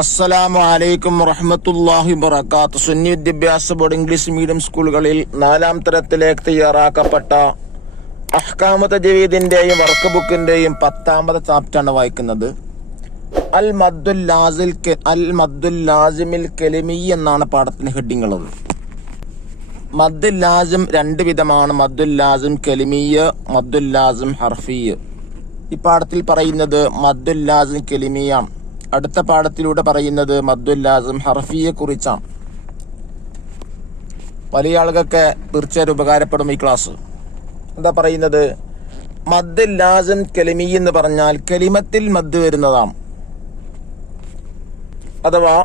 അസ്സലാമു അലൈക്കും വറഹ്മത്തുള്ളാഹി വബറകാതുഹു. സുന്നി വിദ്യാഭ്യാസ ബോർഡ് ഇംഗ്ലീഷ് മീഡിയം സ്കൂളുകളിൽ 4ാം തരത്തിലേക്ക് തയ്യാറാക്കപ്പെട്ട അഹ്കാമു തജ്വീദിന്റെയും വർക്ക് ബുക്കിന്റെയും 10ാമത്തെ ചാപ്റ്ററാണ് വായിക്കുന്നത്. അൽ മദ്ദുൽ ലാസിമിൽ കലിമി എന്നാണ് പാഠത്തിന് ഹെഡിങ് ഉള്ളത്. മദ്ദുൽ ലാസിം രണ്ട് വിധമാണ്: മദ്ദുൽ ലാസിം കലിമിയ്യ്, മദ്ദുൽ ലാസിം ഹർഫിയ്യ്. ഈ പാഠത്തിൽ പറയുന്നത് മദ്ദുൽ ലാസിം കലിമിയാണ്. അടുത്ത പാഠത്തിലൂടെ പറയുന്നത് മദ്ദുൽ ലാസിം ഹർഫിയെ കുറിച്ചാണ്. വലിയ ആളുകൾക്ക് തീർച്ചയായും ഉപകാരപ്പെടും ഈ ക്ലാസ്. എന്താ പറയുന്നത്? മദ്ദുൽ ലാസിം കലിമി എന്ന് പറഞ്ഞാൽ കലിമത്തിൽ മദ് വരുന്നതാണ്. അഥവാ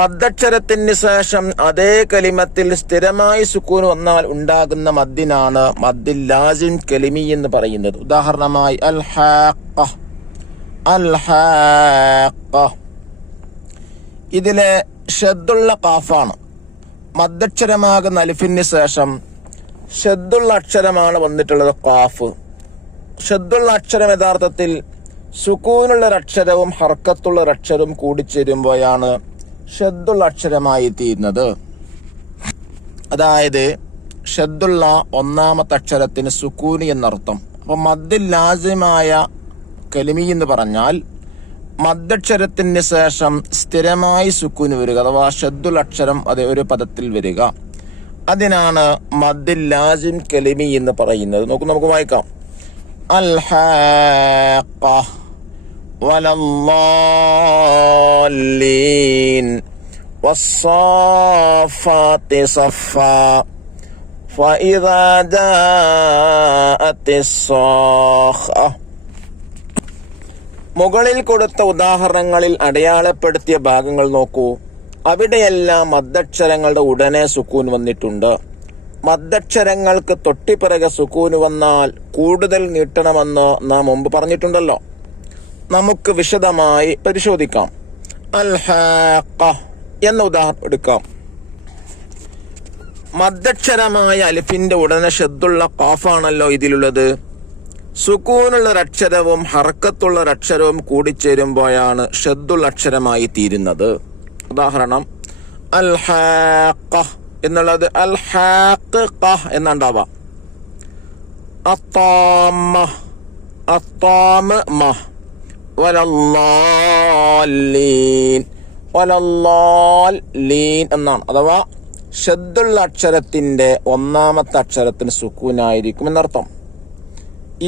മദ്ദക്ഷരത്തിന് ശേഷം അതേ കലിമത്തിൽ സ്ഥിരമായി സുക്കൂൻ വന്നാൽ ഉണ്ടാകുന്ന മദ്ദിനാണ് മദ്ദുൽ ലാസിം കലിമി എന്ന് പറയുന്നത്. ഉദാഹരണമായി അൽ ഹാഖ, ഇതിലെ ഷദ്ദുള്ള ഖാഫാണ്. മദ്ദക്ഷരമാകുന്ന അലിഫിന് ശേഷം ഷദ്ദുള്ള അക്ഷരമാണ് വന്നിട്ടുള്ളത്, ഖാഫ്. ഷദ്ദുള്ള അക്ഷരം യഥാർത്ഥത്തിൽ സുക്കൂനുള്ള ഒരക്ഷരവും ഹർക്കത്തുള്ള ഒരക്ഷരവും കൂടിച്ചേരുമ്പോഴാണ് ഷദ്ദുള്ള അക്ഷരമായി തീരുന്നത്. അതായത് ഷദ്ദുള്ള ഒന്നാമത്തെ അക്ഷരത്തിന് സുക്കൂനി എന്നർത്ഥം. അപ്പൊ മദ്ദുൽ ലാസിമായ കലിമി എന്ന് പറഞ്ഞാൽ മദ്ദക്ഷരത്തിന് ശേഷം സ്ഥിരമായി സുക്കൂന് വരിക, അഥവാ ഷദ്ദുൽ അക്ഷരം അത് ഒരു പദത്തിൽ വരിക. അതിനാണ് മദ്ദുൽ ലാസിം കലിമി എന്ന് പറയുന്നത്. നമുക്ക് വായിക്കാം. അൽ ഹാഖ വലല്ലാലീൻ വസ്സാഫാത്തി സഫാ ഫഇദാ ജാഅത്തിസ് സാഖ. മുകളിൽ കൊടുത്ത ഉദാഹരണങ്ങളിൽ അടയാളപ്പെടുത്തിയ ഭാഗങ്ങൾ നോക്കൂ. അവിടെയെല്ലാം മദ്ദക്ഷരങ്ങളുടെ ഉടനെ സുക്കൂൻ വന്നിട്ടുണ്ട്. മദ്ദക്ഷരങ്ങൾക്ക് തൊട്ടിപ്പിറകെ സുക്കൂൻ വന്നാൽ കൂടുതൽ നീട്ടണമെന്ന് നാം മുമ്പ് പറഞ്ഞിട്ടുണ്ടല്ലോ. നമുക്ക് വിശദമായി പരിശോധിക്കാം. അൽ ഹാഖ എന്ന ഉദാഹരണം എടുക്കാം. മദ്ദക്ഷരമായ അലിഫിന്റെ ഉടനെ ഷദ്ദുള്ള ഖാഫാണല്ലോ ഇതിലുള്ളത്. സുക്കൂനുള്ള ഒരക്ഷരവും ഹർക്കത്തുള്ള ഒരക്ഷരവും കൂടിച്ചേരുമ്പോഴാണ് ഷദ്ദുൽ അക്ഷരമായി തീരുന്നത്. ഉദാഹരണം അൽ ഹാഖ എന്നുള്ളത് അൽ ഹാഖ എന്നുണ്ടാവാം. അത്താമ അത്താമ വലല്ലാലീൻ വലല്ലാലീൻ എന്നാണ്. അഥവാ ഷദ്ദുള്ള അക്ഷരത്തിന്റെ ഒന്നാമത്തെ അക്ഷരത്തിന് സുക്കൂനായിരിക്കും എന്നർത്ഥം.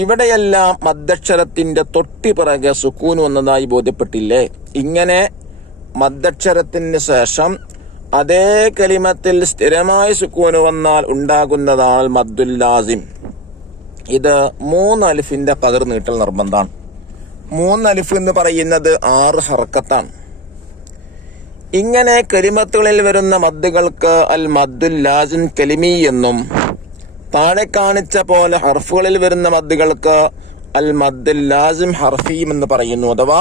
ഇവിടെയെല്ലാം മദ്ദക്ഷരത്തിന്റെ തൊട്ടിപ്പിറകെ സുക്കൂൻ വന്നതായി ബോധ്യപ്പെട്ടില്ലേ? ഇങ്ങനെ മദ്ദക്ഷരത്തിന് ശേഷം അതേ കലിമത്തിൽ സ്ഥിരമായി സുക്കൂന് വന്നാൽ ഉണ്ടാകുന്നതാണ് മദ്ദുൽ ലാസിം. ഇത് 3 അലിഫിന്റെ ഖദർ നീട്ടൽ നിർബന്ധമാണ്. 3 അലിഫ് എന്ന് പറയുന്നത് 6 ഹർക്കത്താണ്. ഇങ്ങനെ കലിമത്തുകളിൽ വരുന്ന മദ്ദുകൾക്ക് അൽ മദ്ദുൽ ലാസിം കലിമി എന്നും, താഴെ കാണിച്ച പോലെ ഹർഫുകളിൽ വരുന്ന മദ്ദുകൾക്ക് അൽ മദ്ദുൽ ലാസിം ഹർഫിയും എന്ന് പറയുന്നു. അഥവാ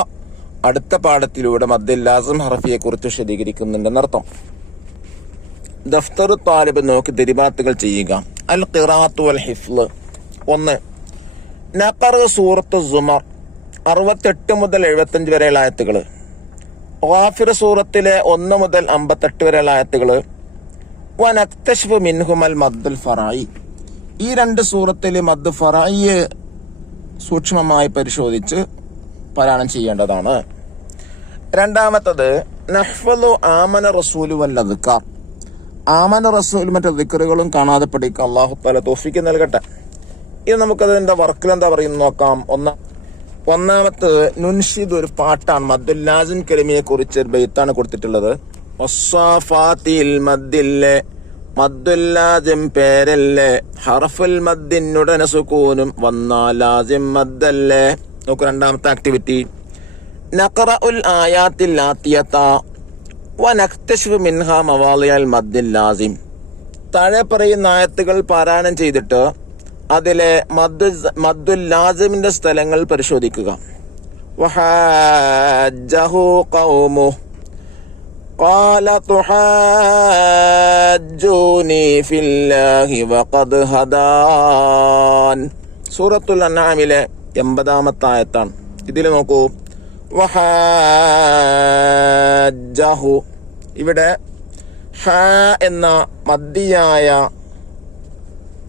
അടുത്ത പാഠത്തിലൂടെ മദ്ദുൽ ലാസിം ഹർഫിയെ കുറിച്ച് വിശദീകരിക്കുന്നുണ്ടെന്നർത്ഥം. ദഫ്തറു താലിബ് നോക്കി ദിരിബാത്തുകൾ ചെയ്യുക. അൽ ഖിറാഅത്തു വൽ ഹിഫ്ള്. 1. നഖറ സൂറത്തു സുമർ 68 മുതൽ 75 വരെയുള്ള ആയത്തുകൾ. ഗാഫിർ സൂറത്തിലെ 1 മുതൽ 58 വരെയുള്ള ആയത്തുകൾ. വനക്തശ്ഫു മിൻഹുമൽ മദ്ദുൽ ഫറായി. ഈ 2 സൂറത്തിലെ മദ് ഫറായി സൂക്ഷ്മമായി പരിശോധിച്ച് പാരായണം ചെയ്യേണ്ടതാണ്. രണ്ടാമത്തത് നഹ്ഫളു ആമന റസൂലു വൽ അദ്കാർ. ആമന റസൂൽ മറ്റു ദിക്റുകളും കാണാതെ പഠിക്കുക. അല്ലാഹു തആല തൗഫീഖ് നൽകട്ടെ. ഇത് നമുക്കതിന്റെ വർക്കിൽ എന്താ പറയുന്നത് നോക്കാം. ഒന്നാമത്തത് നുൻഷിദ്, ഒരു പാട്ടാണ്. മദ്ദുൽ ലാസിം കലിമിയെ കുറിച്ച് ഒരു ബൈത്താണ് കൊടുത്തിട്ടുള്ളത്. വസ്സാഫാത്തിൽ മദ്ദില്ലേ, മദ്ദുൽ ലാസിം പേരല്ലേ, ഹർഫുൽ മദ്ദിനുടനെ സുക്കൂനും വന്നാൽ ലാസിം മദ്ദല്ലേ. നോക്കൂ രണ്ടാമത്തെ ആക്ടിവിറ്റി. നഖറഉൽ ആയാത്തിൽ ആതിയത വനക്തശ്ഫു മിൻഹാ മവാളിഅൽ മദ്ദിൽ ലാസിം. താഴെ പറയുന്ന ആയത്തുകൾ പാരായണം ചെയ്തിട്ട് അതിലെ മദ്ദുൽ ലാസിമിന്റെ സ്ഥലങ്ങൾ പരിശോധിക്കുക. വഹജ്ജഹു ഖൗമുഹു ഖാല തുഹജ്ജൂനി ഫില്ലാഹി വഖദ് ഹദാൻ. സൂറത്തുൽ അൻആമിലെ 80-ാമത്തെ ആയത്താണ്. ഇതിൽ നോക്കൂ. വഹാജ്ജഹു. ഇവിടെ ഹ എന്ന മദ്ദിയായ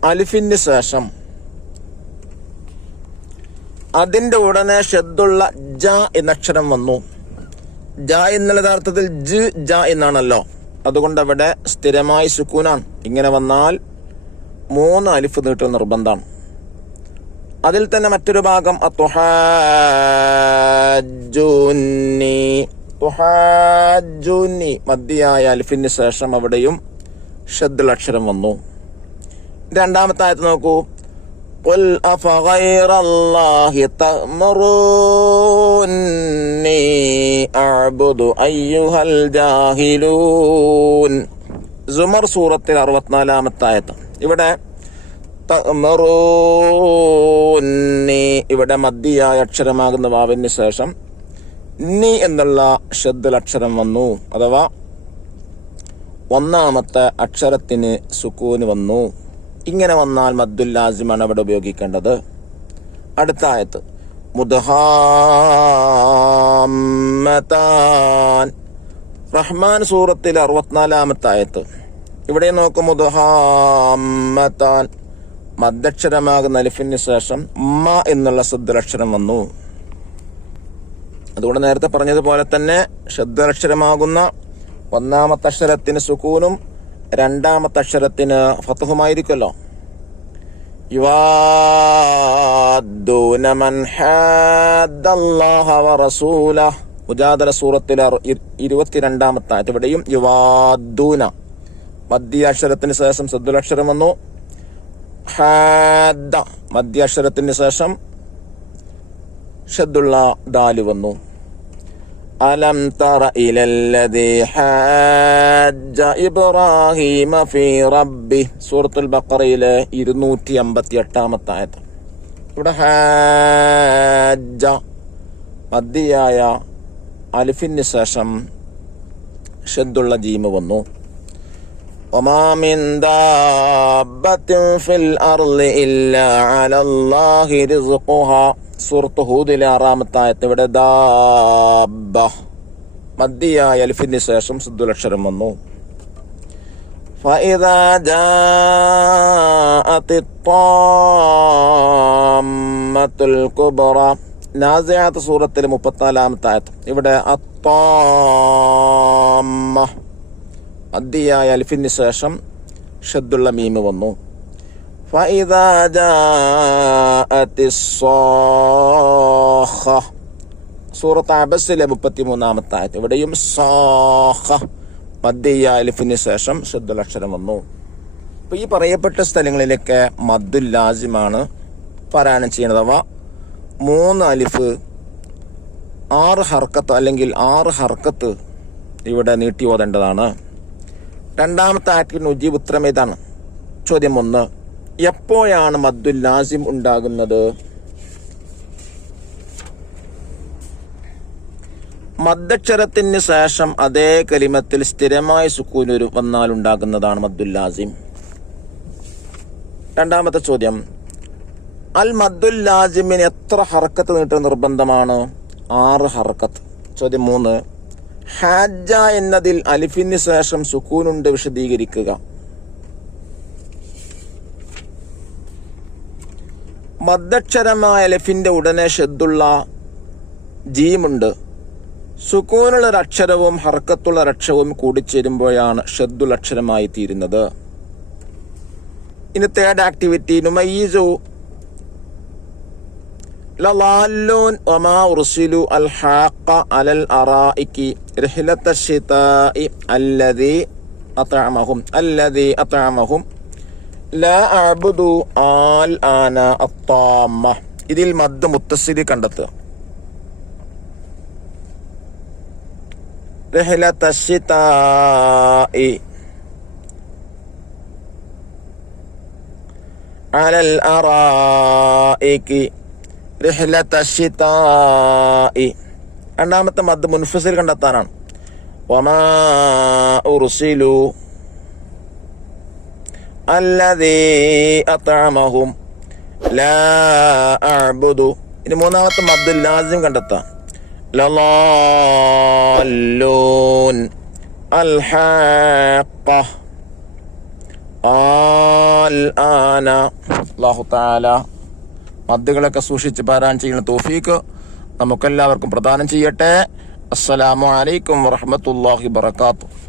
അലിഫിന് ശേഷം അതിന്റെ ഉടനെ ഷദ്ദുള്ള ജ എന്ന അക്ഷരം വന്നു. ജ എന്നുള്ള യഥാർത്ഥത്തിൽ ജ് ജ എന്നാണല്ലോ. അതുകൊണ്ട് അവിടെ സ്ഥിരമായി സുക്കൂനാണ്. ഇങ്ങനെ വന്നാൽ 3 അലിഫ് നീട്ടൽ നിർബന്ധമാണ്. അതിൽ തന്നെ മറ്റൊരു ഭാഗം തുഹാജ്ജൂനി മദ്ദിയായ അലിഫിന് ശേഷം അവിടെയും ഷദ്ദുൽ അക്ഷരം വന്നു. രണ്ടാമത്തെ ആയത്ത് നോക്കൂ. ഖുൽ അഫഗൈറല്ലാഹി തഅ്മുറൂനി അഅ്ബുദു അയ്യുഹൽ ജാഹിലൂൻ. സുമർ സൂറത്തിൽ 64-ാമത്തെ ആയത്ത്. ഇവിടെ തഅ്മുറൂനി ഇവിടെ മദ്ദിയായ അക്ഷരമാകുന്ന വാവിന് ശേഷം നി എന്നുള്ള ഷദ്ദുൽ അക്ഷരം വന്നു. അഥവാ ഒന്നാമത്തെ അക്ഷരത്തിന് സുക്കൂന് വന്നു. ഇങ്ങനെ വന്നാൽ മദ്ദുൽ ലാസിമാണ് അവിടെ ഉപയോഗിക്കേണ്ടത്. അടുത്ത ആയത്ത് മുദ്ഹാമ്മതാൻ. റഹ്മാൻ സൂറത്തിൽ 64-ാമത്തെ ആയത്ത്. ഇവിടെ നോക്കും. മുദ്ഹാമ്മതാൻ മദ്ദക്ഷരമാകുന്ന അലിഫിന് ശേഷം മ എന്നുള്ള ശബ്ദലക്ഷരം വന്നു. അതുകൊണ്ട് നേരത്തെ പറഞ്ഞതുപോലെ തന്നെ ശബ്ദലക്ഷരമാകുന്ന ഒന്നാമത്തെ അക്ഷരത്തിന് സുക്കൂനും രണ്ടാമത്തെ അക്ഷരത്തിന് ഫത്ഹുമായിരിക്കുമല്ലോ. യുവാദ്ദൂന മൻ ഹാദ്ദല്ലാഹ വറസൂലഹു. മുജാദല സൂറത്തിൽ 22-ാമത്തെ ആയത്ത്. ഇവിടെയും യുവാദ്ദൂന മദ്യാക്ഷരത്തിന് ശേഷം ശബ്ദലക്ഷരം വന്നു. ഹാദ്ദ മദ്യാക്ഷരത്തിന് ശേഷം ഷദ്ദുള്ള ദാല് വന്നു. അലം തറ ഇലല്ലദീ ഹാജ്ജ ഇബ്രാഹീമ ഫീ റബ്ബി. സൂറത്തുൽ ബഖറയിലെ 258-ാമത്തെ ആയത്ത്. ഇവിടെ ഹാജ്ജ മദ്ദിയായ അലിഫിന് ശേഷം ഷദ്ദുള്ള ജീമ് വന്നു. വമാ മിൻ ദാബത്തിൻ ഫിൽ അർളി ഇല്ലാ അലല്ലാഹി റിസ്ഖുഹാ. സൂറത്ത് ഹൂദിലെ 6-ാമത്തെ ആയത്ത്. ഇവിടെ ദാബ മദ്ദിയായ അലിഫിന് ശേഷം ശദ്ദുൽ അക്ഷരം വന്നു. ഫഇദാ ജാഅത്തിത് താമ്മത്തുൽ കുബ്ര. നാസിയാത്ത് സൂറത്തിൽ 34-ാമത്തെ ആയത്ത്. ഇവിടെ അത്താമ്മ മദ്ദിയായ അലിഫിന് ശേഷം ഷദ്ദുള്ള മീമ് വന്നു. ഫഇദാ ജാഅത്തിസ് സാഖ. സൂറത്ത് അബസിലെ 33-ാമത്തെ ആയത്ത്. ഇവിടെയും സാഖ മദ്ദിയ അലിഫിന് ശേഷം ഷദ്ദുൽ അക്ഷരം വന്നു. അപ്പോൾ ഈ പറയപ്പെട്ട സ്ഥലങ്ങളിലൊക്കെ മദ്ദുൽ ലാസിമാണ് പാരായണം ചെയ്യുന്നത്. അഥവാ 3 അലിഫ് 6 ഹർക്കത്ത് അല്ലെങ്കിൽ 6 ഹർക്കത്ത് ഇവിടെ നീട്ടി ഓതേണ്ടതാണ്. രണ്ടാമത്തെ ആയത്തിന് ഉജീബ് ഉത്തരം ഇതാണ്. ചോദ്യം 1. എപ്പോഴാണ് മദ്ദുൽ ലാസിം ഉണ്ടാകുന്നത്? മദ്ദക്ഷരത്തിന് ശേഷം അതേ കലിമത്തിൽ സ്ഥിരമായ സുക്കൂൻ വന്നാൽ ഉണ്ടാകുന്നതാണ് മദ്ദുൽ ലാസിം. രണ്ടാമത്തെ ചോദ്യം. അൽ മദ്ദുൽ ലാസിമിന് എത്ര ഹർക്കത്ത് നീട്ടൽ നിർബന്ധമാണ്? 6 ഹർക്കത്ത്. ചോദ്യം 3. ഹാജ എന്നതിൽ അലിഫിന് ശേഷം സുക്കൂനുണ്ട്, വിശദീകരിക്കുക. മദ്ദക്ഷരമായ അലിഫിന്റെ ഉടനെ ഷദ്ദുള്ള ജീമുണ്ട്. സുക്കൂനുള്ള ഒരക്ഷരവും ഹർക്കത്തുള്ള ഒരക്ഷരവും കൂടിച്ചേരുമ്പോഴാണ് ഷദ്ദുൽ അക്ഷരമായി തീരുന്നത്. ഇനി തേർഡ് ആക്ടിവിറ്റി. നുമയ്യിസു ലളാല്ലൂൻ വമാ ഉർസിലു അൽ ഹാഖ അലൽ അറായികി റിഹ്ലത്തശ് ശിതാഇ അല്ലദീ അത്അമഹും ലാ അഅ്ബുദു ആൽ ആന അത്താമ്മ. ഇതിൽ മദ്ദ് മുത്തസ്സിൽ കണ്ടെത്തുക. റിഹ്ലത്തശ് ശിതാഇ അലൽ അറായികി റിഹ്ലത്തശ് ശിതാഇ. രണ്ടാമത്തെ മദ്ദ് മുൻഫസിൽ കണ്ടെത്താനാണ്. വമാ ഉർസിലു അല്ലദീ അത്അമഹും ലാ അഅ്ബുദു. ഇനി മൂന്നാമത്തെ മദ്ദുൽ ലാസിം കണ്ടെത്താം. ലളാല്ലൂൻ. അൽഹാഖ. ആന. അല്ലാഹു തആല മദ്ദുകളൊക്കെ സൂക്ഷിച്ച് പാരായണം ചെയ്യുന്ന തൗഫീഖ് നമുക്കെല്ലാവർക്കും പ്രദാനം ചെയ്യട്ടെ. അസ്സലാമു അലൈക്കും വറഹ്മത്തുള്ളാഹി വബറകാതുഹു.